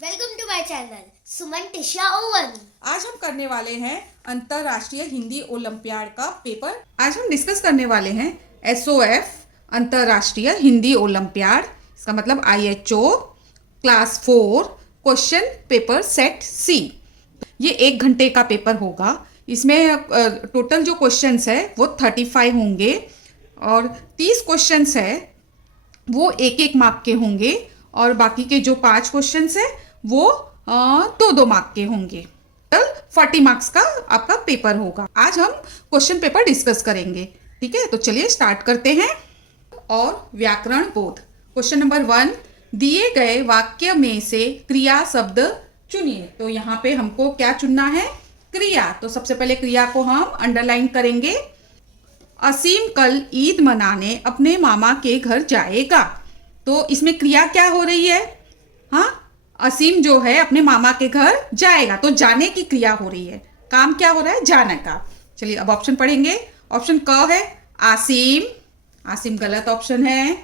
Welcome to my channel Suman Tisha oven. आज हम करने वाले हैं अंतर्राष्ट्रीय हिंदी ओलंपियाड का पेपर। आज हम डिस्कस करने वाले हैं एसओएफ अंतर्राष्ट्रीय हिंदी ओलंपियाड, इसका मतलब IHO class 4 question paper set C. ये 1 घंटे का पेपर होगा। इसमें टोटल जो क्वेश्चंस है वो 35 होंगे और 30 क्वेश्चंस है वो 1-1 मार्क के होंगे और बाकी के जो 5 क्वेश्चंस है वो 2-2 मार्क के होंगे। टोटल 40 मार्क्स का आपका पेपर होगा। आज हम क्वेश्चन पेपर डिस्कस करेंगे, ठीक है। तो चलिए स्टार्ट करते हैं। और व्याकरण बोध क्वेश्चन नंबर 1, दिए गए वाक्य में से क्रिया शब्द चुनिए। तो यहाँ पे हमको क्या चुनना है? क्रिया। तो सबसे पहले क्रिया को हम अंडरलाइन करेंगे। असीम कल ईद मनाने अपने मामा के घर जाएगा। तो इसमें क्रिया क्या हो रही है? हाँ, असीम जो है अपने मामा के घर जाएगा, तो जाने की क्रिया हो रही है। काम क्या हो रहा है? जाने का। चलिए अब ऑप्शन पढ़ेंगे। ऑप्शन क है आसिम, आसिम गलत ऑप्शन है।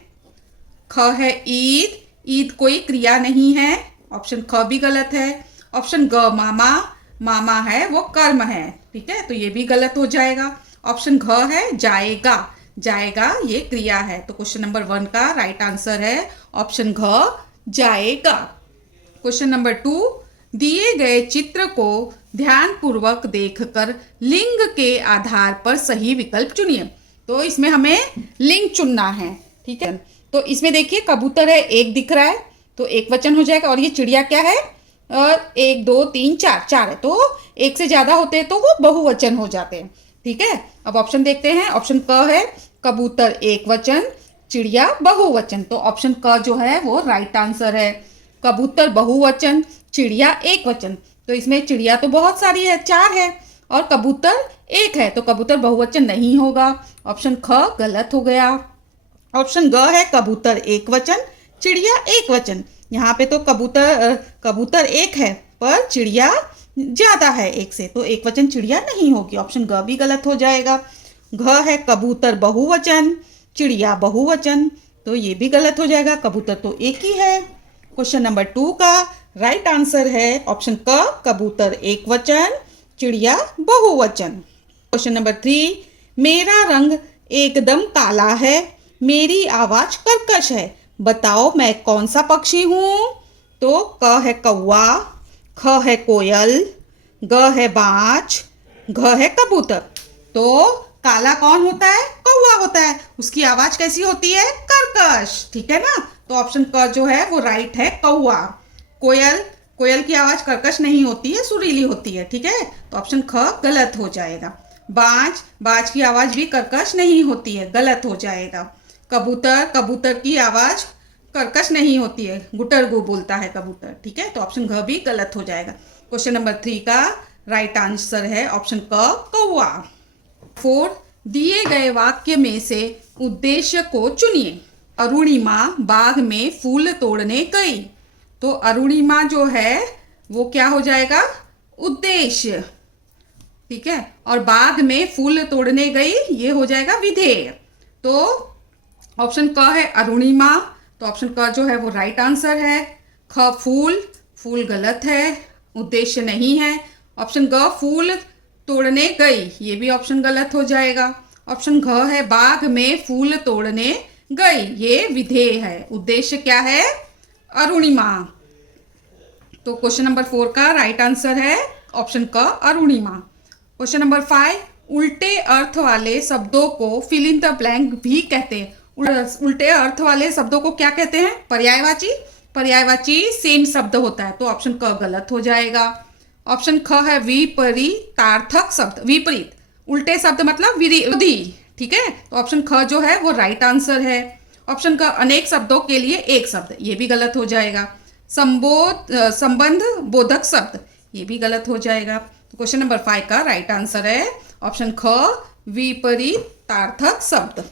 ख है ईद, ईद कोई क्रिया नहीं है, ऑप्शन ख भी गलत है। ऑप्शन ग मामा, मामा है वो कर्म है, ठीक है, तो ये भी गलत हो जाएगा। ऑप्शन घ है जाएगा, जाएगा ये क्रिया है। तो क्वेश्चन नंबर 1 का राइट आंसर है ऑप्शन घ जाएगा। क्वेश्चन नंबर 2, दिए गए चित्र को ध्यानपूर्वक देखकर लिंग के आधार पर सही विकल्प चुनिए। तो इसमें हमें लिंग चुनना है, ठीक है। तो इसमें देखिए कबूतर है, एक दिख रहा है तो एक वचन हो जाएगा। और ये चिड़िया क्या है? 1 2 3 4 है, तो एक से ज्यादा होते हैं तो वो बहुवचन हो जाते हैं, ठीक है। अब ऑप्शन देखते हैं। ऑप्शन क है कबूतर एक वचन, चिड़िया बहुवचन। तो ऑप्शन क जो है वो राइट आंसर है। कबूतर बहुवचन, चिड़िया एक वचन। तो इसमें चिड़िया तो बहुत सारी है, 4 है, और कबूतर एक है, तो कबूतर बहुवचन नहीं होगा। ऑप्शन ख गलत हो गया। ऑप्शन ग है कबूतर एक वचन, चिड़िया एक वचन। यहाँ पे तो कबूतर एक है पर चिड़िया ज्यादा है एक से, तो एक वचन चिड़िया नहीं होगी। ऑप्शन ग भी गलत हो जाएगा। घ है कबूतर बहुवचन, चिड़िया बहुवचन, तो ये भी गलत हो जाएगा, कबूतर तो एक ही है। क्वेश्चन नंबर 2 का राइट आंसर है ऑप्शन क कबूतर एक वचन, चिड़िया बहुवचन। क्वेश्चन नंबर 3, मेरा रंग एकदम काला है, मेरी आवाज कर्कश है, बताओ मैं कौन सा पक्षी हूं? तो क है कौवा, ख है कोयल, ग है बाज, घ है कबूतर। तो काला कौन होता है? कौवा होता है। उसकी आवाज कैसी होती है? कर्कश, ठीक है ना। तो ऑप्शन क जो है वो राइट है, कौवा। कोयल की आवाज कर्कश नहीं होती है, सुरीली होती है, ठीक है। तो ऑप्शन ख गलत हो जाएगा। बाज की आवाज भी कर्कश नहीं होती है, गलत हो जाएगा। कबूतर की आवाज कर्कश नहीं होती है, गुटरगु बोलता है कबूतर, ठीक है। तो ऑप्शन घ भी गलत हो जाएगा। क्वेश्चन नंबर 3 का राइट आंसर है ऑप्शन क कौवा। 4, दिए गए वाक्य में से उद्देश्य को चुनिए। अरुणिमा बाग में फूल तोड़ने गई। तो अरुणिमा जो है वो क्या हो जाएगा? उद्देश्य, ठीक है। और बाग में फूल तोड़ने गई ये हो जाएगा विधेय। तो ऑप्शन क है अरुणिमा, तो ऑप्शन क जो है वो राइट आंसर है। ख फूल गलत है, उद्देश्य नहीं है। ऑप्शन ग फूल तोड़ने गई, ये भी ऑप्शन गलत हो जाएगा। ऑप्शन घ है बाग में फूल तोड़ने गई, ये विधेय है, उद्देश्य क्या है? अरुणिमा। तो क्वेश्चन नंबर 4 का राइट आंसर है ऑप्शन क अरुणिमा। क्वेश्चन नंबर 5, उल्टे अर्थ वाले शब्दों को फिल इन द ब्लैंक भी कहते हैं। उल्टे अर्थ वाले शब्दों को क्या कहते हैं? पर्यायवाची सेम शब्द होता है, तो ऑप्शन क गलत हो जाएगा। ऑप्शन ख है विपरीतार्थक शब्द, विपरीत उल्टे शब्द मतलब विरोधी, ठीक है। तो ऑप्शन ख जो है वो राइट आंसर है। ऑप्शन क अनेक शब्दों के लिए एक शब्द, ये भी गलत हो जाएगा। संबंध बोधक शब्द, ये भी गलत हो जाएगा। तो क्वेश्चन नंबर 5 का राइट आंसर है ऑप्शन ख विपरीतार्थक शब्द।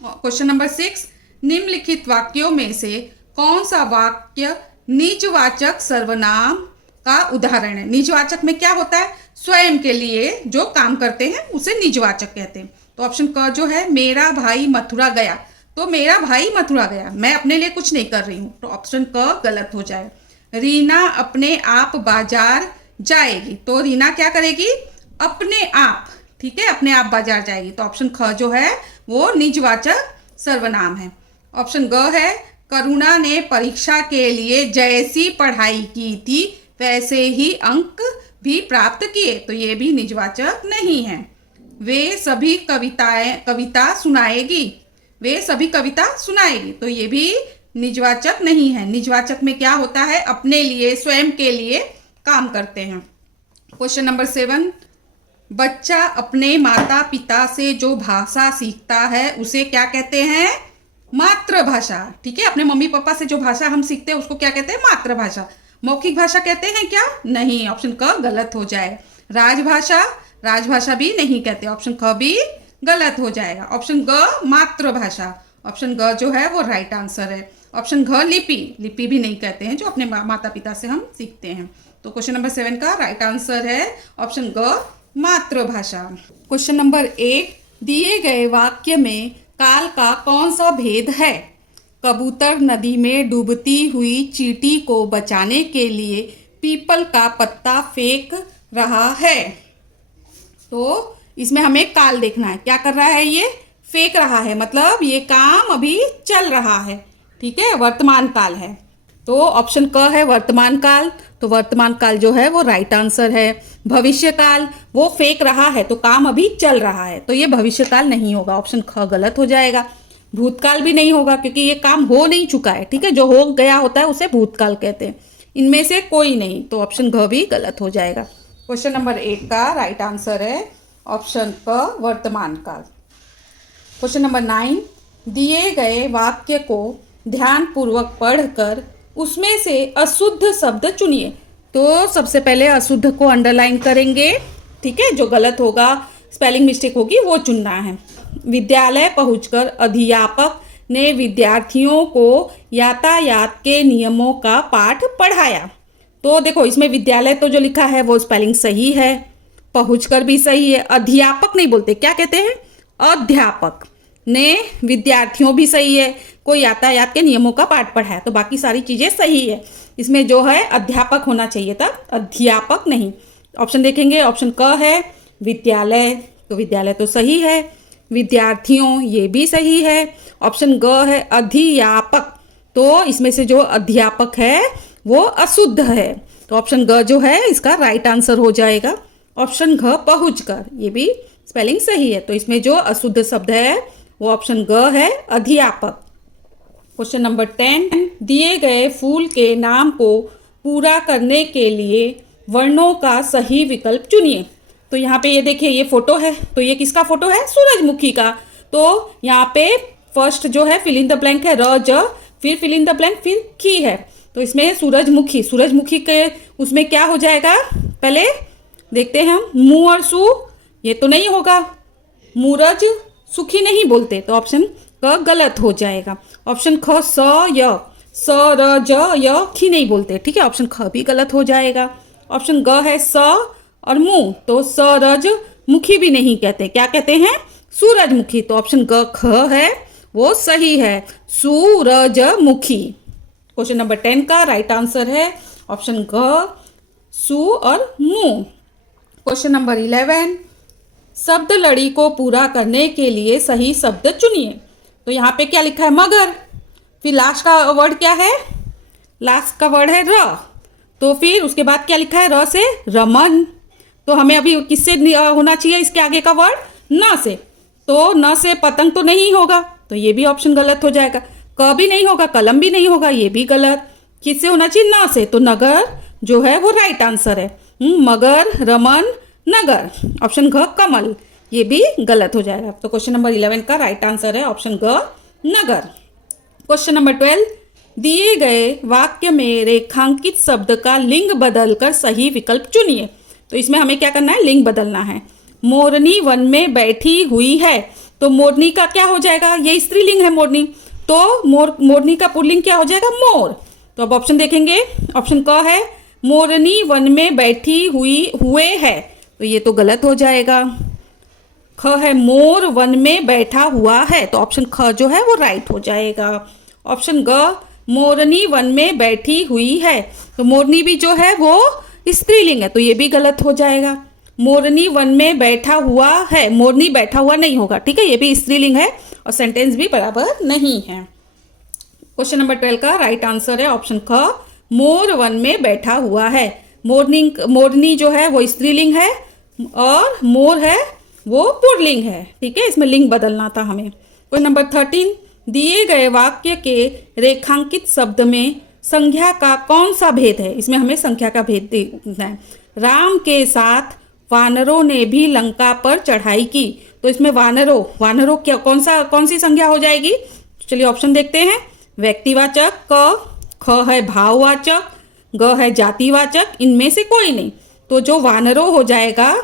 क्वेश्चन नंबर 6, निम्नलिखित वाक्यों में से कौन सा वाक्य निजवाचक सर्वनाम का उदाहरण है? निजवाचक में क्या होता है? स्वयं के लिए जो काम करते हैं उसे निजवाचक कहते हैं। तो ऑप्शन क जो है मेरा भाई मथुरा गया, तो मेरा भाई मथुरा गया, मैं अपने लिए कुछ नहीं कर रही हूँ, तो ऑप्शन क गलत हो जाए। रीना अपने आप बाजार जाएगी। तो रीना क्या करेगी? अपने आप, ठीक है, अपने आप बाजार जाएगी। तो ऑप्शन ख जो है वो निजवाचक सर्वनाम है। ऑप्शन ग है करुणा ने परीक्षा के लिए जैसी पढ़ाई की थी वैसे ही अंक भी प्राप्त किए। तो ये भी निजवाचक नहीं है। वे सभी कविता सुनाएगी, वे सभी कविता सुनाएगी। तो ये भी निजवाचक नहीं है। निजवाचक में क्या होता है? अपने लिए, स्वयं के लिए काम करते हैं। क्वेश्चन नंबर 7, बच्चा अपने माता पिता से जो भाषा सीखता है उसे क्या कहते हैं? मातृभाषा। ठीक है, अपने मम्मी पापा से जो भाषा हम सीखते हैं उसको क्या कहते हैं? मातृभाषा। मौखिक भाषा कहते हैं क्या? नहीं, ऑप्शन क गलत हो जाए। राजभाषा, राजभाषा भी नहीं कहते, ऑप्शन ख भी गलत हो जाएगा। ऑप्शन ग मातृभाषा, ऑप्शन ग जो है वो राइट आंसर है। ऑप्शन घ लिपि, लिपि भी नहीं कहते हैं जो अपने माता पिता से हम सीखते हैं। तो क्वेश्चन नंबर 7 का राइट आंसर है ऑप्शन ग मातृभाषा। क्वेश्चन नंबर 8, दिए गए वाक्य में काल का कौन सा भेद है? कबूतर नदी में डूबती हुई चींटी को बचाने के लिए पीपल का पत्ता फेंक रहा है। तो इसमें हमें काल देखना है, क्या कर रहा है? ये फेंक रहा है, मतलब ये काम अभी चल रहा है। ठीक है, वर्तमान काल है। तो ऑप्शन क है वर्तमान काल। तो वर्तमान काल जो है वो राइट आंसर है। भविष्य काल, वो फेंक रहा है तो काम अभी चल रहा है, तो ये भविष्य काल नहीं होगा, ऑप्शन ख गलत हो जाएगा। भूतकाल भी नहीं होगा क्योंकि ये काम हो नहीं चुका है। ठीक है, जो हो गया होता है उसे भूतकाल कहते हैं। इनमें से कोई नहीं, तो ऑप्शन घ भी गलत हो जाएगा। क्वेश्चन नंबर 8 का राइट आंसर है ऑप्शन क वर्तमान काल। क्वेश्चन नंबर 9, दिए गए वाक्य को ध्यानपूर्वक पढ़कर उसमें से अशुद्ध शब्द चुनिए। तो सबसे पहले अशुद्ध को अंडरलाइन करेंगे, ठीक है, जो गलत होगा, स्पेलिंग मिस्टेक होगी वो चुनना है। विद्यालय पहुंचकर अध्यापक ने विद्यार्थियों को यातायात के नियमों का पाठ पढ़ाया। तो देखो इसमें विद्यालय तो जो लिखा है वो स्पेलिंग सही है, पहुंचकर भी सही है। अध्यापक नहीं बोलते, क्या कहते हैं? अध्यापक ने, विद्यार्थियों भी सही है, कोई यातायात के नियमों का पाठ पढ़ाया, तो बाकी सारी चीजें सही है। इसमें जो है अध्यापक होना चाहिए था, अध्यापक नहीं। ऑप्शन देखेंगे, ऑप्शन क है विद्यालय, तो विद्यालय तो सही है। विद्यार्थियों, ये भी सही है। ऑप्शन ग है अध्यापक, तो इसमें से जो अध्यापक है वो अशुद्ध है, तो ऑप्शन ग जो है इसका राइट आंसर हो जाएगा। ऑप्शन घ पहुंचकर, ये भी स्पेलिंग सही है, तो इसमें जो अशुद्ध शब्द है वो ऑप्शन ग है अध्यापक। क्वेश्चन नंबर 10, दिए गए फूल के नाम को पूरा करने के लिए वर्णों का सही विकल्प चुनिए। तो यहाँ पे ये देखिए ये फोटो है, तो ये किसका फोटो है? सूरजमुखी का। तो यहाँ पे फर्स्ट जो है फिल इन द ब्लैंक है र ज, फिर फिल इन द ब्लैंक, फिर खी है। तो इसमें सूरजमुखी, सूरजमुखी के उसमें क्या हो जाएगा? पहले देखते हैं हम, मु और सु, ये तो नहीं होगा, मूरज सुखी नहीं बोलते, तो ऑप्शन क गलत हो जाएगा। ऑप्शन ख स य, स र ज य खी नहीं बोलते, ठीक है, ऑप्शन ख भी गलत हो जाएगा। ऑप्शन ग है स और मु, तो स रज मुखी भी नहीं कहते, क्या कहते हैं? सूरजमुखी, तो ऑप्शन ग ख है वो सही है, सूरजमुखी। क्वेश्चन नंबर 10 का राइट आंसर है ऑप्शन ग सु और मु। क्वेश्चन नंबर 11, शब्द लड़ी को पूरा करने के लिए सही शब्द चुनिए। तो यहाँ पे क्या लिखा है? मगर, फिर लास्ट का वर्ड क्या है? लास्ट का वर्ड है र, तो फिर उसके बाद क्या लिखा है? र से रमन, तो हमें अभी किससे होना चाहिए इसके आगे का वर्ड? न से, तो न से पतंग तो नहीं होगा, तो ये भी ऑप्शन गलत हो जाएगा। क भी नहीं होगा, कलम भी नहीं होगा, ये भी गलत। किससे होना चाहिए? न से, तो नगर जो है वो राइट आंसर है। मगर, रमन, नगर। ऑप्शन घ कमल, ये भी गलत हो जाएगा। तो क्वेश्चन नंबर 11 का राइट आंसर है ऑप्शन ग नगर। क्वेश्चन नंबर 12, दिए गए वाक्य में रेखांकित शब्द का लिंग बदलकर सही विकल्प चुनिए। तो इसमें हमें क्या करना है? लिंग बदलना है। मोरनी वन में बैठी हुई है, तो मोरनी का क्या हो जाएगा? ये स्त्रीलिंग है मोरनी, तो मोरनी का पुल्लिंग क्या हो जाएगा? मोर। तो अब ऑप्शन देखेंगे, ऑप्शन क है मोरनी वन में बैठी हुए है, तो ये तो गलत हो जाएगा। ख है मोर वन में बैठा हुआ है, तो ऑप्शन ख जो है वो राइट हो जाएगा। ऑप्शन ग मोरनी वन में बैठी हुई है। तो मोरनी भी जो है वो स्त्रीलिंग है, तो ये भी गलत हो जाएगा। मोरनी वन में बैठा हुआ है, मोरनी बैठा हुआ नहीं होगा, ठीक है, ये भी स्त्रीलिंग है और सेंटेंस भी बराबर नहीं है। क्वेश्चन नंबर 12 का राइट आंसर है ऑप्शन ख, मोर वन में बैठा हुआ है। मोरनी जो है वो स्त्रीलिंग है और मोर है वो पुल्लिंग है, ठीक है, इसमें लिंग बदलना था हमें। क्वेश्चन नंबर 13, दिए गए वाक्य के रेखांकित शब्द में संज्ञा का कौन सा भेद है? इसमें हमें संख्या का भेद देखना है। राम के साथ वानरों ने भी लंका पर चढ़ाई की। तो इसमें वानरों क्या कौन सी संज्ञा हो जाएगी? चलिए ऑप्शन देखते हैं। व्यक्तिवाचक क, ख है भाववाचक, ग है जातिवाचक, इनमें से कोई नहीं। तो जो वानरों हो जाएगा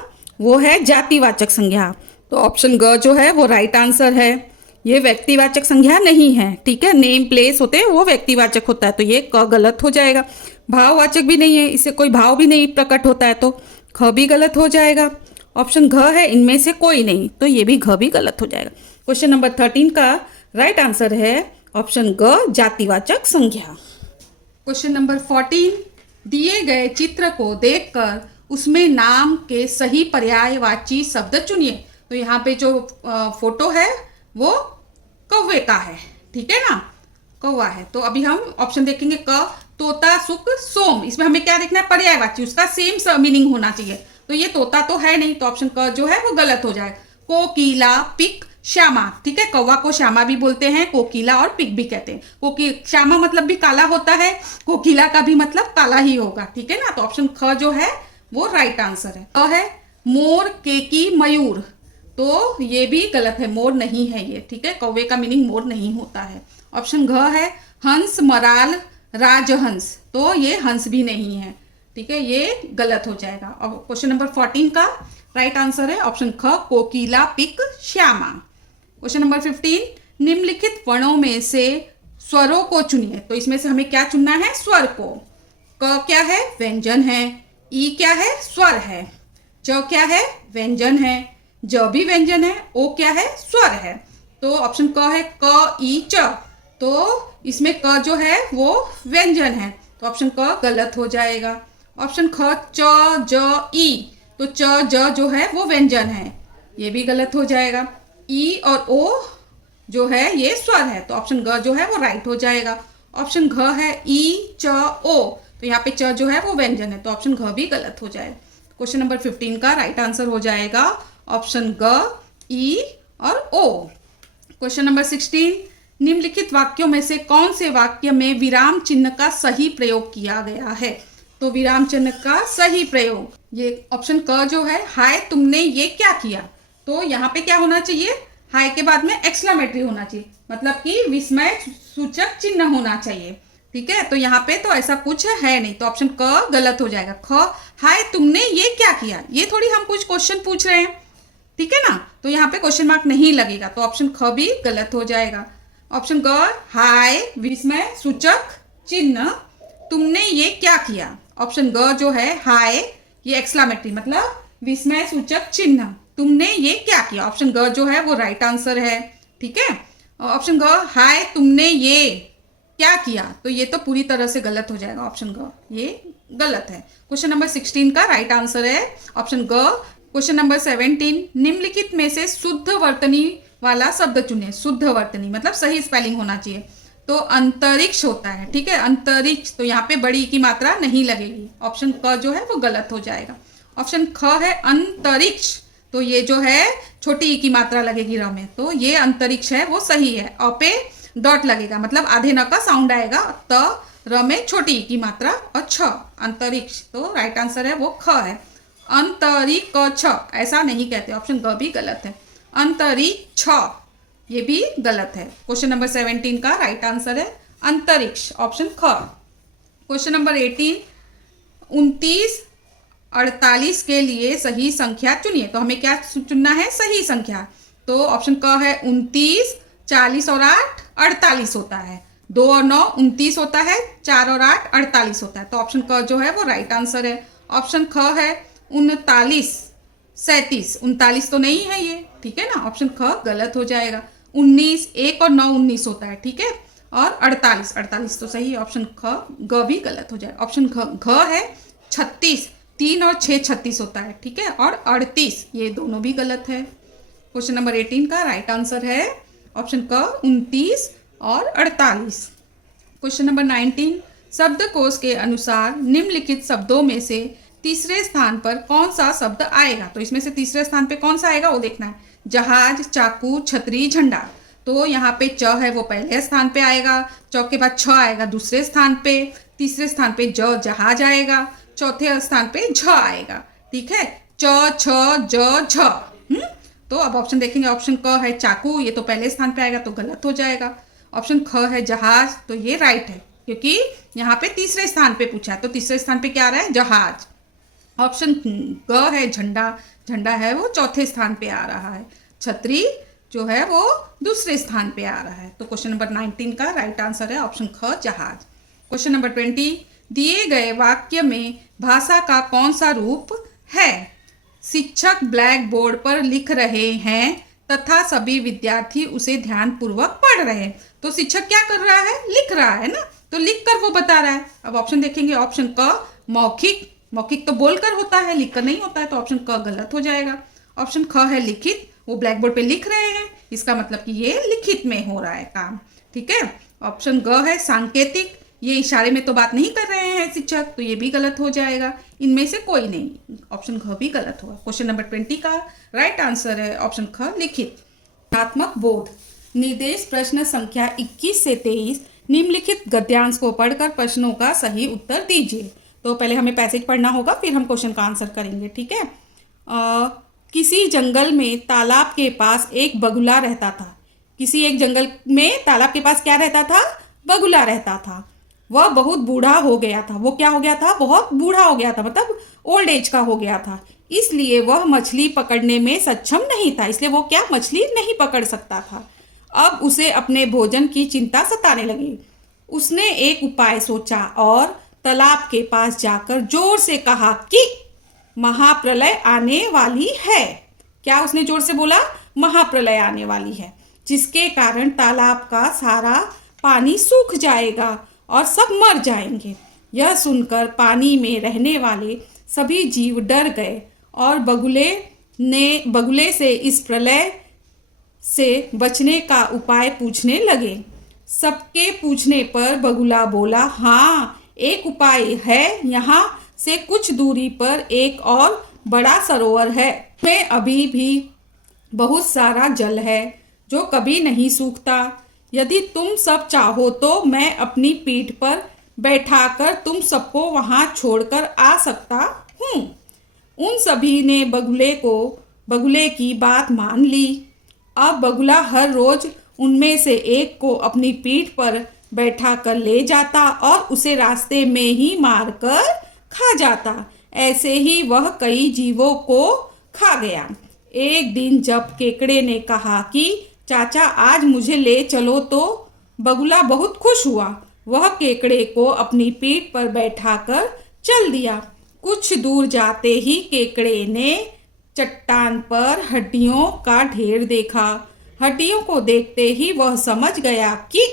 वो है जातिवाचक संज्ञा। तो ऑप्शन ग जो है वो राइट आंसर है। ये व्यक्तिवाचक संज्ञा नहीं है, ठीक है, नेम प्लेस होते हैं वो व्यक्तिवाचक होता है, तो ये क गलत हो जाएगा। भाववाचक भी नहीं है, इससे कोई भाव भी नहीं प्रकट होता है, तो ख भी गलत हो जाएगा। ऑप्शन घ है इनमें से कोई नहीं, तो ये भी घ भी गलत हो जाएगा। क्वेश्चन नंबर 13 का राइट आंसर है ऑप्शन ग, जातिवाचक संज्ञा। क्वेश्चन नंबर 14, दिए गए चित्र को देखकर उसमें नाम के सही पर्यायवाची शब्द चुनिए। तो यहाँ पे जो फोटो है वो कौवे का है, ठीक है ना, कौवा है। तो अभी हम ऑप्शन देखेंगे क, तोता, सुक, सोम। इसमें हमें क्या देखना है? पर्यायवाची, उसका सेम मीनिंग होना चाहिए। तो ये तोता तो है नहीं, तो ऑप्शन क जो है वो गलत हो जाएगा। कोकिला, पिक, श्यामा, ठीक है, कौवा को श्यामा भी बोलते हैं, कोकिला और पिक भी कहते हैं। श्यामा मतलब भी काला होता है, कोकिला का भी मतलब काला ही होगा, ठीक है ना। तो ऑप्शन ख जो है वो राइट आंसर है। क है मोर, केकी, मयूर, तो ये भी गलत है, मोर नहीं है ये, ठीक है, कौवे का मीनिंग मोर नहीं होता है। ऑप्शन घ है हंस, मराल, राजहंस, तो ये हंस भी नहीं है, ठीक है, ये गलत हो जाएगा। और क्वेश्चन नंबर 14 का राइट आंसर है ऑप्शन ख, कोकिला, पिक, श्यामा। क्वेश्चन नंबर 15, निम्नलिखित वर्णों में से स्वरों को चुनिए। तो इसमें से हमें क्या चुनना है? स्वर को। क क्या है? व्यंजन है। ई क्या है? स्वर है। च क्या है? व्यंजन है। ज भी व्यंजन है। ओ क्या है? स्वर है। तो ऑप्शन क है क, ई, च, तो इसमें क जो है वो व्यंजन है, तो ऑप्शन क गलत हो जाएगा। ऑप्शन ख, च, ज, ई, तो च, ज जो है वो व्यंजन है, ये भी गलत हो जाएगा। ई और ओ जो है ये स्वर है, तो ऑप्शन ग जो है वो राइट हो जाएगा। ऑप्शन घ है ई, च, ओ, तो यहाँ पे च जो है वो व्यंजन है, तो ऑप्शन घ भी गलत हो जाएगा। क्वेश्चन नंबर 15 का राइट आंसर हो जाएगा ऑप्शन ग, ई और ओ। क्वेश्चन नंबर 16, निम्नलिखित वाक्यों में से कौन से वाक्य में विराम चिन्ह का सही प्रयोग किया गया है? तो विराम चिन्ह का सही प्रयोग, ये ऑप्शन क जो है, हाय तुमने ये क्या किया, तो यहाँ पे क्या होना चाहिए? हाय के बाद में एक्सक्लेमेटरी होना चाहिए, मतलब कि विस्मय सूचक चिन्ह होना चाहिए, ठीक है। तो यहाँ पे तो ऐसा कुछ है नहीं, तो ऑप्शन क गलत हो जाएगा। ख, हाय तुमने ये क्या किया, ये थोड़ी हम कुछ क्वेश्चन पूछ रहे हैं, ठीक है ना, तो यहाँ पे क्वेश्चन मार्क नहीं लगेगा, तो ऑप्शन ख भी गलत हो जाएगा। ऑप्शन ग, हाय विस्मय सूचक चिन्ह, तुमने ये क्या किया, ऑप्शन ग जो है हाय, ये एक्सक्लेमेटरी मतलब विस्मय सूचक चिन्ह, तुमने ये क्या किया, ऑप्शन ग जो है वो राइट आंसर है, ठीक है। ऑप्शन ग, हाय तुमने ये क्या किया, तो ये तो पूरी तरह से गलत हो जाएगा, ऑप्शन ग ये गलत है। क्वेश्चन नंबर 16 का राइट आंसर है ऑप्शन ग। क्वेश्चन नंबर 17, निम्नलिखित में से शुद्ध वर्तनी वाला शब्द चुने। शुद्ध वर्तनी मतलब सही स्पेलिंग होना चाहिए, तो अंतरिक्ष होता है, ठीक है, अंतरिक्ष, तो यहाँ पे बड़ी की मात्रा नहीं लगेगी, ऑप्शन क जो है वो गलत हो जाएगा। ऑप्शन ख है अंतरिक्ष, तो ये जो है छोटी ई की मात्रा लगेगी र में, तो ये अंतरिक्ष है वो सही है। अ पे डॉट लगेगा मतलब आधे न का साउंड आएगा, त र में छोटी ई की मात्रा और छ अंतरिक्ष, तो राइट आंसर है वो ख है। अंतरिक्ष ऐसा नहीं कहते, ऑप्शन ग भी गलत है। अंतरिक्ष ये भी गलत है। क्वेश्चन नंबर 17 का राइट आंसर है अंतरिक्ष, ऑप्शन ख। क्वेश्चन नंबर 18, 29, 48 के लिए सही संख्या चुनिए। तो हमें क्या चुनना है? सही संख्या, तो ऑप्शन क है 29, 40 और 8 48 होता है, 2 और 9 29 होता है, 4 और 8 48 होता है, तो ऑप्शन क जो है वो राइट आंसर है। ऑप्शन ख है 39, 37, 39 तो नहीं है ये, ठीक है ना, ऑप्शन ख गलत हो जाएगा। 19, 1 और 9 19 होता है, ठीक है। और 48, 48 तो सही है। ऑप्शन ख, ग भी गलत हो जाए। ऑप्शन घ है 36, 3 और 6 36 होता है, ठीक है। और 38 ये दोनों भी गलत है। क्वेश्चन नंबर 18 का राइट आंसर है ऑप्शन क 29 और 48। क्वेश्चन नंबर 19, शब्दकोश के अनुसार निम्नलिखित शब्दों में से तीसरे स्थान पर कौन सा शब्द आएगा। तो इसमें से तीसरे स्थान पे कौन सा आएगा वो देखना है। जहाज, चाकू, छतरी, झंडा। तो यहाँ पे च है वो पहले स्थान पे आएगा, च के बाद छ आएगा दूसरे स्थान पे, तीसरे स्थान पे जहाज आएगा, चौथे स्थान पे झ आएगा, ठीक है। च, छ, ज, झ। तो अब ऑप्शन देखेंगे। ऑप्शन क है चाकू, ये तो पहले स्थान पे आएगा तो गलत हो जाएगा। ऑप्शन ख है जहाज, तो ये राइट है क्योंकि यहाँ पे तीसरे स्थान पे पूछा है, तो तीसरे स्थान पे क्या आ रहा है, जहाज। ऑप्शन ग है झंडा, झंडा है वो चौथे स्थान पे आ रहा है। छतरी जो है वो दूसरे स्थान पे आ रहा है। तो क्वेश्चन नंबर 19 का राइट आंसर है ऑप्शन ख, जहाज। क्वेश्चन नंबर 20, दिए गए वाक्य में भाषा का कौन सा रूप है। शिक्षक ब्लैक बोर्ड पर लिख रहे हैं तथा सभी विद्यार्थी उसे ध्यान पूर्वक पढ़ रहे हैं। तो शिक्षक क्या कर रहा है, लिख रहा है ना, तो लिख कर वो बता रहा है। अब ऑप्शन देखेंगे। ऑप्शन क मौखिक, मौखिक तो बोलकर होता है, लिखकर नहीं होता है, तो ऑप्शन क गलत हो जाएगा। ऑप्शन ख है लिखित, वो ब्लैक बोर्ड पे लिख रहे हैं, इसका मतलब कि ये लिखित में हो रहा है काम, ठीक है। ऑप्शन ग है सांकेतिक, ये इशारे में तो बात नहीं कर रहे हैं शिक्षक, तो ये भी गलत हो जाएगा। इनमें से कोई नहीं, ऑप्शन घ भी गलत होगा। क्वेश्चन नंबर 20 का राइट आंसर है ऑप्शन ख, लिखित। रचनात्मक बोध। निर्देश प्रश्न संख्या 21 से 23 निम्नलिखित गद्यांश को पढ़कर प्रश्नों का सही उत्तर दीजिए। तो पहले हमें पैसेज पढ़ना होगा, फिर हम क्वेश्चन का आंसर करेंगे, ठीक है। किसी जंगल में तालाब के पास एक बगुला रहता था। किसी एक जंगल में तालाब के पास क्या रहता था, बगुला रहता था। वह बहुत बूढ़ा हो गया था। वो क्या हो गया था, बहुत बूढ़ा हो गया था, मतलब ओल्ड एज का हो गया था। इसलिए वह मछली पकड़ने में सक्षम नहीं था, इसलिए वो क्या मछली नहीं पकड़ सकता था। अब उसे अपने भोजन की चिंता सताने लगी। उसने एक उपाय सोचा और तालाब के पास जाकर जोर से कहा कि महाप्रलय आने वाली है। क्या उसने जोर से बोला, महाप्रलय आने वाली है, जिसके कारण तालाब का सारा पानी सूख जाएगा और सब मर जाएंगे। यह सुनकर पानी में रहने वाले सभी जीव डर गए और बगुले से इस प्रलय से बचने का उपाय पूछने लगे। सबके पूछने पर बगुला बोला, हाँ एक उपाय है। यहाँ से कुछ दूरी पर एक और बड़ा सरोवर है, में अभी भी बहुत सारा जल है जो कभी नहीं सूखता। यदि तुम सब चाहो तो मैं अपनी पीठ पर बैठाकर तुम सबको वहां छोड़कर आ सकता हूँ। उन सभी ने बगुले की बात मान ली। अब बगुला हर रोज उनमें से एक को अपनी पीठ पर बैठा कर ले जाता और उसे रास्ते में ही मारकर खा जाता। ऐसे ही वह कई जीवों को खा गया। एक दिन जब केकड़े ने कहा कि चाचा आज मुझे ले चलो, तो बगुला बहुत खुश हुआ। वह केकड़े को अपनी पीठ पर बैठाकर चल दिया। कुछ दूर जाते ही केकड़े ने चट्टान पर हड्डियों का ढेर देखा। हड्डियों को देखते ही वह समझ गया कि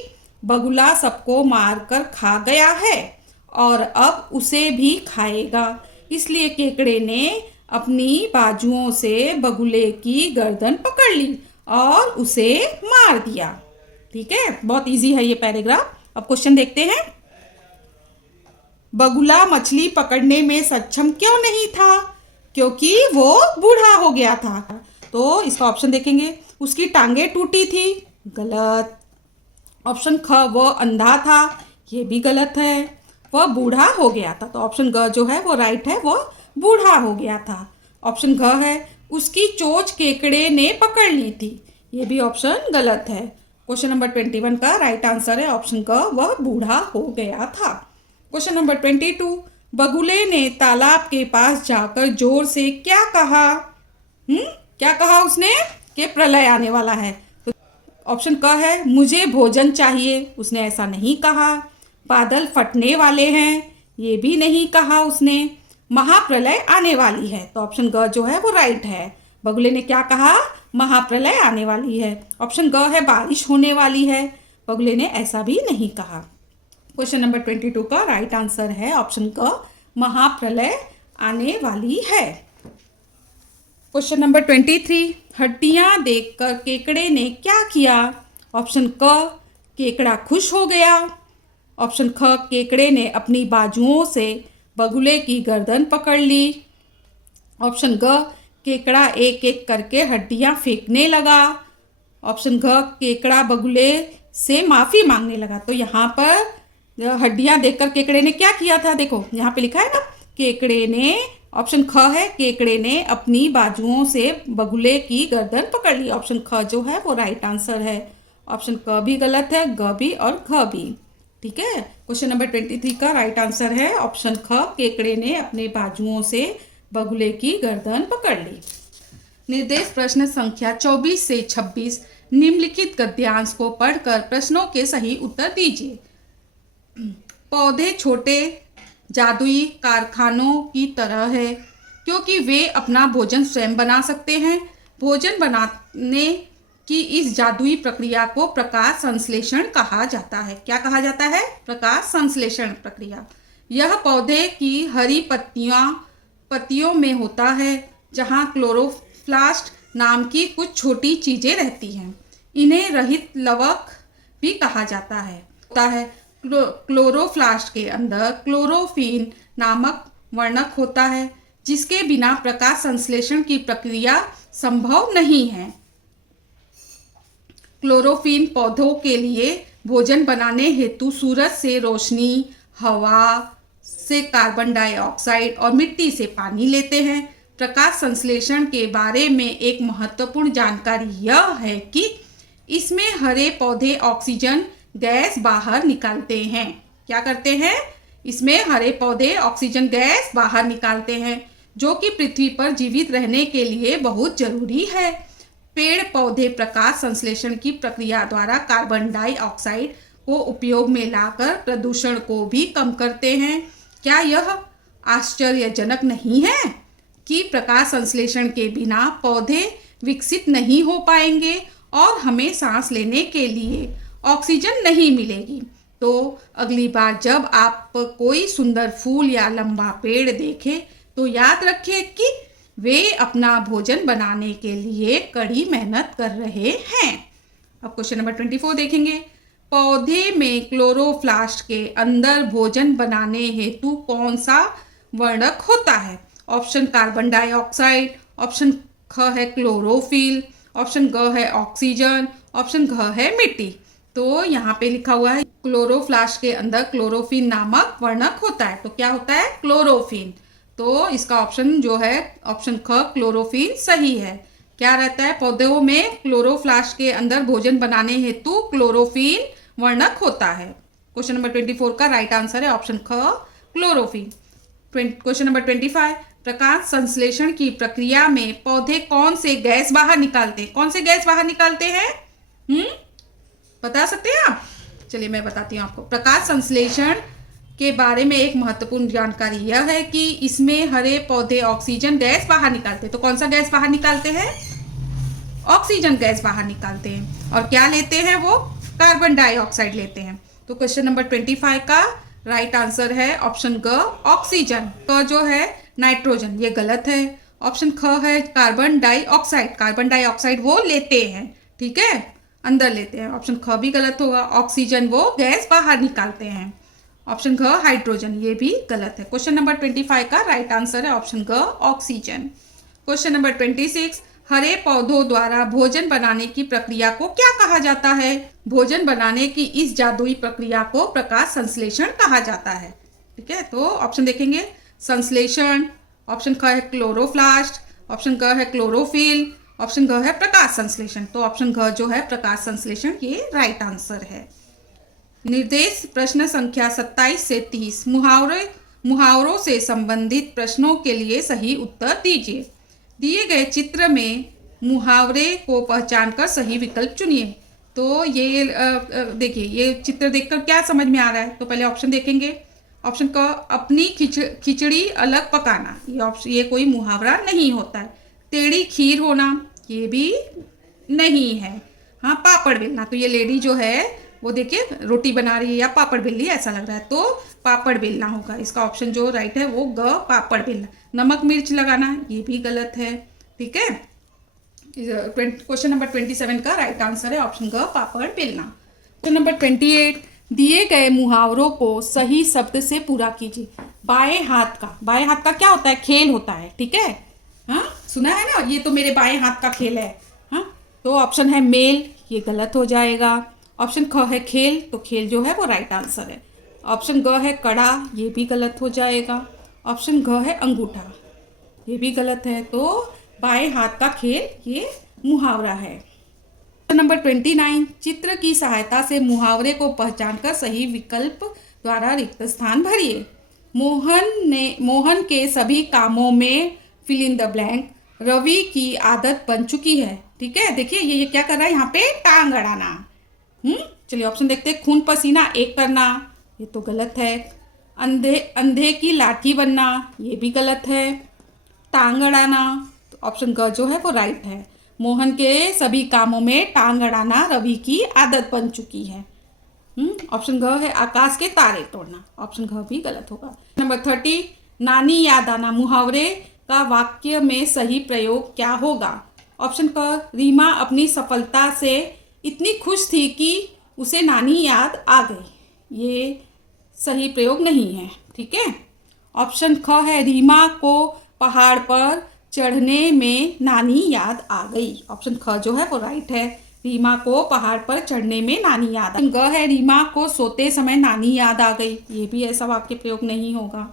बगुला सबको मारकर खा गया है और अब उसे भी खाएगा। इसलिए केकड़े ने अपनी बाजुओं से बगुले की गर्दन पकड़ ली और उसे मार दिया। ठीक है, बहुत इजी है ये पैराग्राफ। अब क्वेश्चन देखते हैं। बगुला मछली पकड़ने में सक्षम क्यों नहीं था? क्योंकि वो बूढ़ा हो गया था। तो इसका ऑप्शन देखेंगे। उसकी टांगे टूटी थी, गलत। ऑप्शन ख, वो अंधा था, ये भी गलत है। वह बूढ़ा हो गया था, तो ऑप्शन ग जो है वो राइट है, वो बूढ़ा हो गया था। ऑप्शन घ है, उसकी चोंच केकड़े ने पकड़ ली थी, ये भी ऑप्शन गलत है। क्वेश्चन नंबर 21 का राइट आंसर है ऑप्शन क, वह बूढ़ा हो गया था। क्वेश्चन नंबर 22, बगुले ने तालाब के पास जाकर जोर से क्या कहा? क्या कहा उसने? कि प्रलय आने वाला है। तो ऑप्शन क है, मुझे भोजन चाहिए, उसने ऐसा नहीं कहा। बादल फटने वाले हैं, ये भी नहीं कहा उसने। महाप्रलय आने वाली है, तो ऑप्शन ग जो है वो राइट है। बगुले ने क्या कहा? महाप्रलय आने वाली है। ऑप्शन ग है, बारिश होने वाली है। बगुले ने ऐसा भी नहीं कहा। क्वेश्चन नंबर 22 का राइट आंसर है ऑप्शन क, महाप्रलय आने वाली है। क्वेश्चन नंबर 23, हड्डियां देखकर केकड़े ने क्या किया? ऑप्शन क, केकड़ा खुश हो गया। ऑप्शन ख, केकड़े ने अपनी बाजुओं से बगुले की गर्दन पकड़ ली। ऑप्शन ग, केकड़ा एक एक करके हड्डियां फेंकने लगा। ऑप्शन घ, केकड़ा बगुले से माफ़ी मांगने लगा। तो यहाँ पर हड्डियां देखकर केकड़े ने क्या किया था? देखो यहाँ पे लिखा है ना, केकड़े ने, ऑप्शन ख है, केकड़े ने अपनी बाजुओं से बगुले की गर्दन पकड़ ली। ऑप्शन ख जो है वो राइट आंसर है। ऑप्शन क भी गलत है, ग भी और घ भी। ठीक है, क्वेश्चन नंबर 23 का राइट आंसर है ऑप्शन ख, केकड़े ने अपने बाजुओं से बगुले की गर्दन पकड़ ली। निर्देश प्रश्न संख्या 24 से 26 निम्नलिखित गद्यांश को पढ़कर प्रश्नों के सही उत्तर दीजिए। पौधे छोटे जादुई कारखानों की तरह है क्योंकि वे अपना भोजन स्वयं बना सकते हैं। भोजन बनाने की इस जादुई प्रक्रिया को प्रकाश संश्लेषण कहा जाता है। क्या कहा जाता है? प्रकाश संश्लेषण प्रक्रिया। यह पौधे की हरी पत्तियों में होता है जहाँ क्लोरोप्लास्ट नाम की कुछ छोटी चीजें रहती हैं। इन्हें रहित लवक भी कहा जाता है। क्लोरोप्लास्ट के अंदर क्लोरोफिन नामक वर्णक होता है जिसके बिना प्रकाश संश्लेषण की प्रक्रिया संभव नहीं है। क्लोरोफिन पौधों के लिए भोजन बनाने हेतु सूरज से रोशनी, हवा से कार्बन डाइऑक्साइड और मिट्टी से पानी लेते हैं। प्रकाश संश्लेषण के बारे में एक महत्वपूर्ण जानकारी यह है कि इसमें हरे पौधे ऑक्सीजन गैस बाहर निकालते हैं। क्या करते हैं? इसमें हरे पौधे ऑक्सीजन गैस बाहर निकालते हैं जो कि पृथ्वी पर जीवित रहने के लिए बहुत जरूरी है। पेड़ पौधे प्रकाश संश्लेषण की प्रक्रिया द्वारा कार्बन डाइऑक्साइड को उपयोग में लाकर प्रदूषण को भी कम करते हैं। क्या यह आश्चर्यजनक नहीं है कि प्रकाश संश्लेषण के बिना पौधे विकसित नहीं हो पाएंगे और हमें सांस लेने के लिए ऑक्सीजन नहीं मिलेगी। तो अगली बार जब आप कोई सुंदर फूल या लंबा पेड़ देखें तो याद रखें कि वे अपना भोजन बनाने के लिए कड़ी मेहनत कर रहे हैं। अब क्वेश्चन नंबर 24 देखेंगे। पौधे में क्लोरोप्लास्ट के अंदर भोजन बनाने हेतु कौन सा वर्णक होता है? ऑप्शन कार्बन डाइऑक्साइड, ऑप्शन ख है क्लोरोफिल, ऑप्शन ग है ऑक्सीजन, ऑप्शन घ है मिट्टी। तो यहाँ पे लिखा हुआ है क्लोरोप्लास्ट के अंदर क्लोरोफिन नामक वर्णक होता है। तो क्या होता है? क्लोरोफिन। तो इसका ऑप्शन जो है ऑप्शन ख क्लोरोफिन सही है। क्या रहता है? पौधों में क्लोरोप्लास्ट के अंदर भोजन बनाने हेतु क्लोरोफिन वर्णक होता है। क्वेश्चन नंबर 24 का राइट आंसर है ऑप्शन ख क्लोरोफिन। क्वेश्चन नंबर 25, प्रकाश संश्लेषण की प्रक्रिया में पौधे कौन से गैस बाहर निकालते हैं? कौन से गैस बाहर निकालते हैं? बता सकते हैं आप? चलिए मैं बताती हूँ आपको। प्रकाश संश्लेषण के बारे में एक महत्वपूर्ण जानकारी यह है कि इसमें हरे पौधे ऑक्सीजन गैस बाहर निकालते हैं। तो कौन सा गैस बाहर निकालते हैं? ऑक्सीजन गैस बाहर निकालते हैं। और क्या लेते हैं? वो कार्बन डाइऑक्साइड लेते हैं। तो क्वेश्चन नंबर 25 का राइट आंसर है ऑप्शन ग ऑक्सीजन। क जो है नाइट्रोजन, ये गलत है। ऑप्शन ख है कार्बन डाइऑक्साइड, कार्बन डाइऑक्साइड वो लेते हैं, ठीक है, अंदर लेते हैं। ऑप्शन ख भी गलत होगा। ऑक्सीजन वो गैस बाहर निकालते हैं। ऑप्शन घ हाइड्रोजन, ये भी गलत है। क्वेश्चन नंबर 25 का राइट आंसर है ऑप्शन घ ऑक्सीजन। क्वेश्चन नंबर 26, हरे पौधों द्वारा भोजन बनाने की प्रक्रिया को क्या कहा जाता है? भोजन बनाने की इस जादुई प्रक्रिया को प्रकाश संश्लेषण कहा जाता है। ठीक है, तो ऑप्शन देखेंगे संश्लेषण, ऑप्शन ख है क्लोरोप्लास्ट, ऑप्शन ग है क्लोरोफिल, ऑप्शन घ है प्रकाश संश्लेषण। तो ऑप्शन घ जो है प्रकाश संश्लेषण ये राइट आंसर है। निर्देश प्रश्न संख्या 27 से 30 मुहावरों से संबंधित प्रश्नों के लिए सही उत्तर दीजिए। दिए गए चित्र में मुहावरे को पहचानकर सही विकल्प चुनिए। तो ये देखिए, ये चित्र देखकर क्या समझ में आ रहा है? तो पहले ऑप्शन देखेंगे। ऑप्शन क अपनी खिचड़ी अलग पकाना, ये कोई मुहावरा नहीं होता है। टेढ़ी खीर होना, ये भी नहीं है। हाँ, पापड़ बेलना, तो ये लेडी जो है वो देखिए रोटी बना रही है या पापड़ बेल रही है ऐसा लग रहा है, तो पापड़ बेलना होगा। इसका ऑप्शन जो राइट है वो ग पापड़ बेलना। नमक मिर्च लगाना ये भी गलत है, ठीक है। क्वेश्चन नंबर 27 का राइट आंसर है ऑप्शन ग पापड़ बेलना। क्वेश्चन नंबर 28, दिए गए मुहावरों को सही शब्द से पूरा कीजिए। बाएं हाथ का क्या होता है? खेल होता है, ठीक है। हाँ सुना है ना, ये तो मेरे बाएं हाथ का खेल है। हाँ तो ऑप्शन है मेल, ये गलत हो जाएगा। ऑप्शन ख है खेल, तो खेल जो है वो राइट आंसर है। ऑप्शन ग है कड़ा, ये भी गलत हो जाएगा। ऑप्शन घ है अंगूठा, ये भी गलत है। तो बाएं हाथ का खेल ये मुहावरा है। नंबर 29, चित्र की सहायता से मुहावरे को पहचानकर सही विकल्प द्वारा रिक्त स्थान भरिए। मोहन के सभी कामों में fill in the blank Ravi की आदत बन चुकी है, ठीक है। देखिए ये क्या कर रहा है यहाँ पे? टांग अड़ाना। चलिए ऑप्शन देखते हैं। खून पसीना एक करना, ये तो गलत है। अंधे की लाठी बनना, ये भी गलत है। टांग अड़ाना, तो ऑप्शन ग जो है वो राइट है। मोहन के सभी कामों में टांग अड़ाना रवि की आदत बन चुकी है। ऑप्शन घ है आकाश के तारे तोड़ना, ऑप्शन घ भी गलत होगा। नंबर 30, नानी याद आना मुहावरे का वाक्य में सही प्रयोग क्या होगा? ऑप्शन क, रीमा अपनी सफलता से इतनी खुश थी कि उसे नानी याद आ गई, ये सही प्रयोग नहीं है, ठीक है। ऑप्शन ख है, रीमा को पहाड़ पर चढ़ने में नानी याद आ गई, ऑप्शन ख जो है वो राइट है। रीमा को पहाड़ पर चढ़ने में नानी याद आ गई। ग है, रीमा को सोते समय नानी याद आ गई, ये भी ऐसा वाक्य प्रयोग नहीं होगा।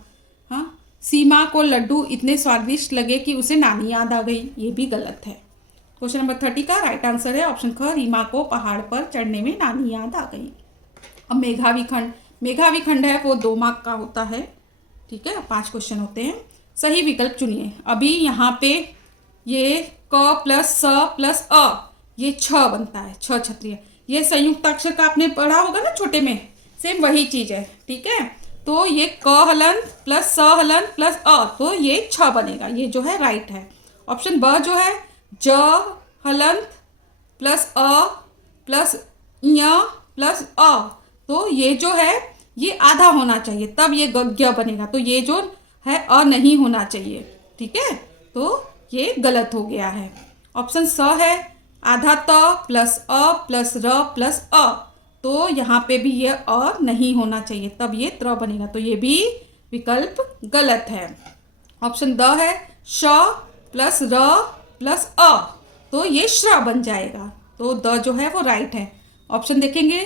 हाँ, सीमा को लड्डू इतने स्वादिष्ट लगे कि उसे नानी याद आ गई, ये भी गलत है। क्वेश्चन नंबर 30 का राइट आंसर है ऑप्शन ख, रीमा को पहाड़ पर चढ़ने में नानी याद आ गई। अब मेघाविखंड है वो 2 मार्क का होता है, ठीक है। 5 क्वेश्चन होते हैं। सही विकल्प चुनिए। अभी यहाँ पे ये क प्लस स प्लस अ, ये छ बनता है, छ क्षत्रिय। ये संयुक्त अक्षर का आपने पढ़ा होगा ना छोटे में, सेम वही चीज है, ठीक है। तो ये क हलंत प्लस स हलंत प्लस अ, तो ये छ बनेगा, ये जो है राइट है। ऑप्शन ब जो है ज हलंत प्लस अ प्लस य प्लस अ, तो ये जो है ये आधा होना चाहिए, तब ये ग बनेगा। तो ये जो है अ नहीं होना चाहिए, ठीक है। तो ये गलत हो गया है। ऑप्शन स है आधा त प्लस अ प्लस र प्लस अ, तो यहाँ पे भी ये अ नहीं होना चाहिए, तब ये त्र बनेगा, तो ये भी विकल्प गलत है। ऑप्शन द है श प्लस र प्लस अ, तो ये श्र बन जाएगा, तो द जो है वो राइट है। ऑप्शन देखेंगे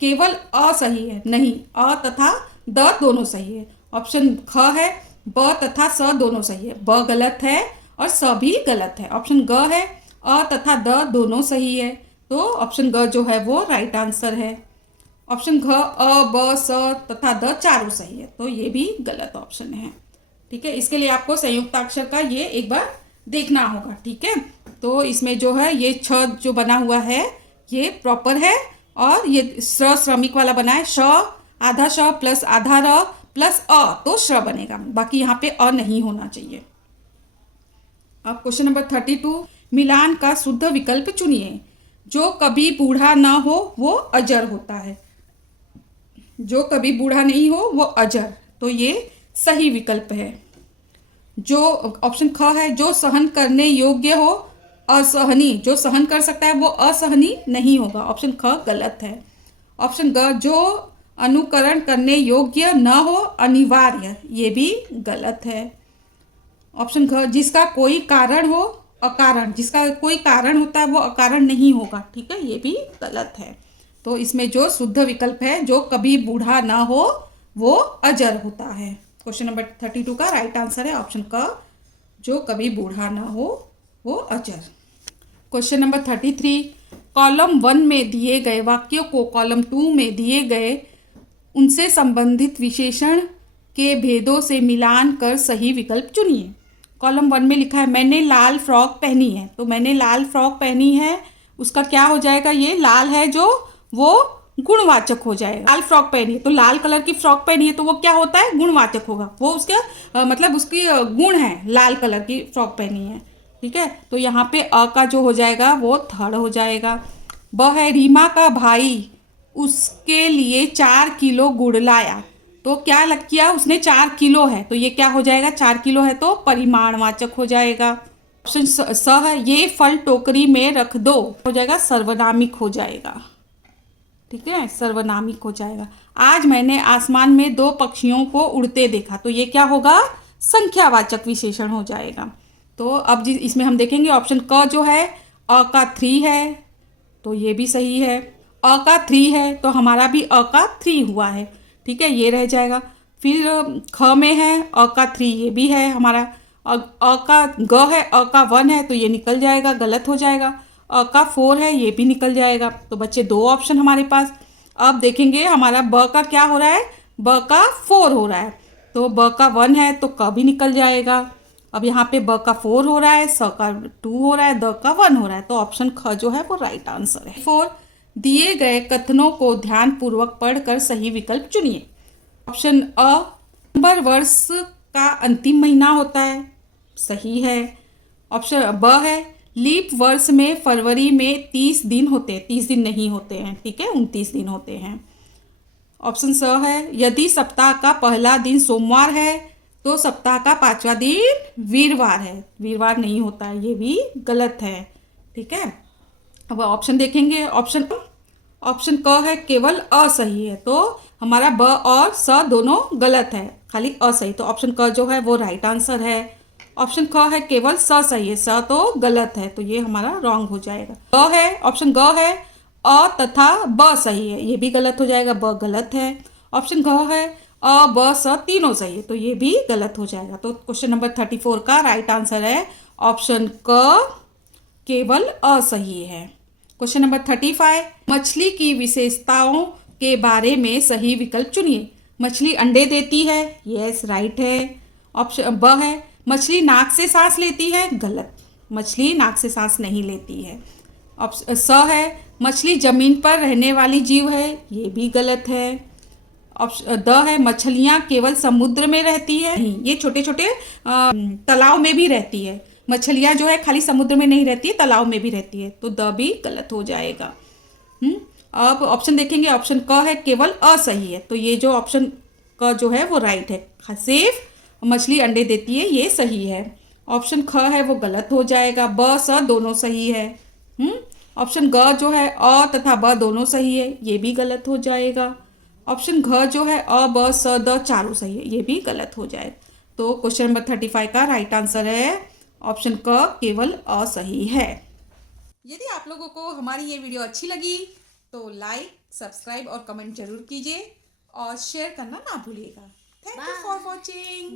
केवल अ सही है, नहीं, अ तथा द दोनों सही है। ऑप्शन ख है ब तथा स दोनों सही है, ब गलत है और स भी गलत है। ऑप्शन ग है अ तथा द दोनों सही है, तो ऑप्शन ग जो है वो राइट आंसर है। ऑप्शन घ अ ब स तथा द चारों सही है, तो ये भी गलत ऑप्शन है, ठीक है। इसके लिए आपको संयुक्ताक्षर का ये एक बार देखना होगा, ठीक है। तो इसमें जो है ये छ जो बना हुआ है ये प्रॉपर है, और ये श्रमिक वाला बना है, श आधा श प्लस आधा र प्लस अ, तो श्र बनेगा, बाकी यहाँ पे अ नहीं होना चाहिए। अब क्वेश्चन नंबर 32, मिलान का शुद्ध विकल्प चुनिए। जो कभी बूढ़ा ना हो वो अजर होता है, जो कभी बूढ़ा नहीं हो वो अजर, तो ये सही विकल्प है। जो ऑप्शन ख है जो सहन करने योग्य हो असहनीय, जो सहन कर सकता है वो असहनीय नहीं होगा, ऑप्शन ख गलत है। ऑप्शन ग जो अनुकरण करने योग्य न हो अनिवार्य, ये भी गलत है। ऑप्शन घ जिसका कोई कारण हो अकारण, जिसका कोई कारण होता है वो अकारण नहीं होगा, ठीक है, ये भी गलत है। तो इसमें जो शुद्ध विकल्प है जो कभी बूढ़ा ना हो वो अजर होता है। क्वेश्चन नंबर 32 का राइट आंसर है ऑप्शन क, जो कभी बूढ़ा ना हो वो अजर। क्वेश्चन नंबर 33, कॉलम 1 में दिए गए वाक्यों को कॉलम 2 में दिए गए उनसे संबंधित विशेषण के भेदों से मिलान कर सही विकल्प चुनिए। कॉलम 1 में लिखा है मैंने लाल फ्रॉक पहनी है, तो मैंने लाल फ्रॉक पहनी है, उसका क्या हो जाएगा? ये लाल है जो वो गुणवाचक हो जाएगा। लाल फ्रॉक पहनी है, तो लाल कलर की फ्रॉक पहनी है, तो वो क्या होता है? गुणवाचक होगा, वो उसका मतलब उसकी गुण है, लाल कलर की फ्रॉक पहनी है, ठीक है। तो यहाँ पे अ का जो हो जाएगा वो थर्ड हो जाएगा। ब है रीमा का भाई उसके लिए 4 किलो गुड़ लाया। तो क्या लग किया उसने 4 किलो है, तो ये क्या हो जाएगा, 4 किलो है तो परिमाणवाचक हो जाएगा। ऑप्शन स है ये फल टोकरी में रख दो, हो जाएगा सर्वनामिक हो जाएगा। ठीक है, सर्वनामिक हो जाएगा। आज मैंने आसमान में 2 पक्षियों को उड़ते देखा, तो ये क्या होगा, संख्यावाचक विशेषण हो जाएगा। तो अब इसमें हम देखेंगे ऑप्शन क जो है अ का 3 है, तो ये भी सही है। अ का 3 है तो हमारा भी अ का 3 हुआ है। ठीक है, ये रह जाएगा। फिर ख में है अ का 3, ये भी है हमारा। अ का ग है अ का 1 है, तो ये निकल जाएगा, गलत हो जाएगा। अ का 4 है, ये भी निकल जाएगा। तो बच्चे 2 ऑप्शन हमारे पास। अब देखेंगे हमारा ब का क्या हो रहा है, ब का 4 हो रहा है, तो ब का 1 है तो क भी निकल जाएगा। अब यहाँ पे ब का 4 हो रहा है, स का 2 हो रहा है, द का 1 हो रहा है, तो ऑप्शन ख जो है वो राइट आंसर है। 4 दिए गए कथनों को ध्यानपूर्वक पढ़कर सही विकल्प चुनिए। ऑप्शन अ नवंबर वर्ष का अंतिम महीना होता है, सही है। ऑप्शन ब है लीप वर्ष में फरवरी में 30 दिन होते हैं, 30 दिन नहीं होते हैं, ठीक है, 29 दिन होते हैं। ऑप्शन स है यदि सप्ताह का पहला दिन सोमवार है तो सप्ताह का 5वां दिन वीरवार है, वीरवार नहीं होता है, ये भी गलत है। ठीक है, अब ऑप्शन देखेंगे। ऑप्शन क है केवल अ सही है, तो हमारा ब और स दोनों गलत है, खाली अ सही, तो ऑप्शन क जो है वो राइट आंसर है। ऑप्शन ख है केवल स सही है, स तो गलत है, तो ये हमारा रॉन्ग हो जाएगा। ग है ऑप्शन ग है अ तथा ब सही है, ये भी गलत हो जाएगा, ब गलत है। ऑप्शन घ है अ ब स तीनों सही है, तो ये भी गलत हो जाएगा। तो क्वेश्चन नंबर 34 का राइट आंसर है ऑप्शन क, केवल अ सही है। क्वेश्चन नंबर 35 मछली की विशेषताओं के बारे में सही विकल्प चुनिए। मछली अंडे देती है, यस राइट है। ऑप्शन ब है मछली नाक से सांस लेती है, गलत, मछली नाक से सांस नहीं लेती है। ऑप्शन स है मछली जमीन पर रहने वाली जीव है, ये भी गलत है। ऑप्शन द है मछलियाँ केवल समुद्र में रहती है, नहीं, ये छोटे छोटे तालाब में भी रहती है। मछलियाँ जो है खाली समुद्र में नहीं रहती है, तालाब में भी रहती है, तो द भी गलत हो जाएगा। अब ऑप्शन देखेंगे। ऑप्शन क है केवल अ सही है, तो ये जो ऑप्शन क जो है वो राइट है, सिर्फ मछली अंडे देती है, ये सही है। ऑप्शन ख है वो गलत हो जाएगा, ब स दोनों सही है। ऑप्शन ग जो है अ तथा ब दोनों सही है, ये भी गलत हो जाएगा। ऑप्शन घ जो है अ ब स द चारों सही है, ये भी गलत हो जाएगा। तो क्वेश्चन नंबर 35 का राइट आंसर है ऑप्शन क, केवल अ सही है। यदि आप लोगों को हमारी ये वीडियो अच्छी लगी तो लाइक, सब्सक्राइब और कमेंट जरूर कीजिए और शेयर करना ना भूलिएगा। Thank you for watching.